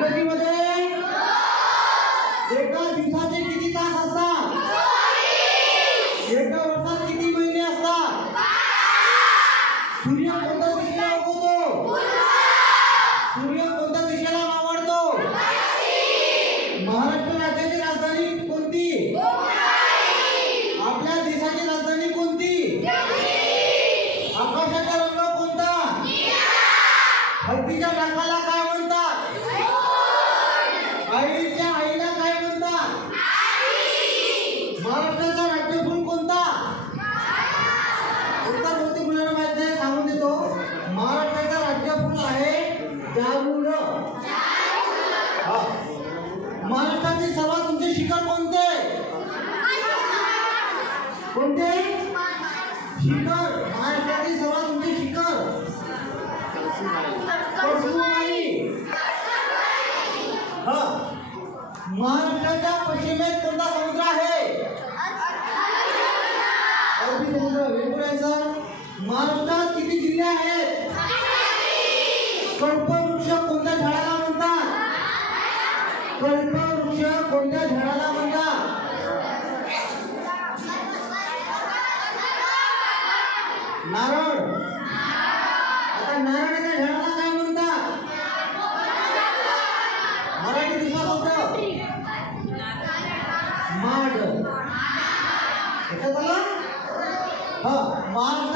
इंग्रजीमध्ये एका दिवसाचे किती तास असतात? एका वर्षात किती महिने असतात? सूर्य कोणत्या दिशेला उगवतो? सूर्य कोणत्या दिशेला मावळतो? महाराष्ट्र राज्याची राजधानी कोणती? आपल्या देशाची राजधानी कोणती? आकाशाचा रंग कोणता? हत्तीच्या नाकाला काय म्हणतात? आईच्या आईला काय म्हणतात? महाराष्ट्राचा राज्यफूल कोणता? उत्तर बहुतेक मुलांना माहित नाही, सांगून देतो. महाराष्ट्राचा राज्यफूल आहे जारूड. महाराष्ट्राचे सर्वात उंच शिखर कोणते? कोणते शिखर? महाराष्ट्रातील सर्वात उंच शिखर कळसूबाई. महाराष्ट्राच्या पश्चिमेत कोणता समुद्र आहे? अरबी समुद्र. बिलकुल आहे सर. महाराष्ट्रात किती जिल्हे आहेत? कल्पवृक्ष कोणत्या झाडाला म्हणतात? कल्पवृक्ष कोणत्या झाडाला म्हणतात? नारळ. आता नारळाच्या झाडाला काय म्हणतात? मराठी दुसरा शब्द माड. महाराष्ट्र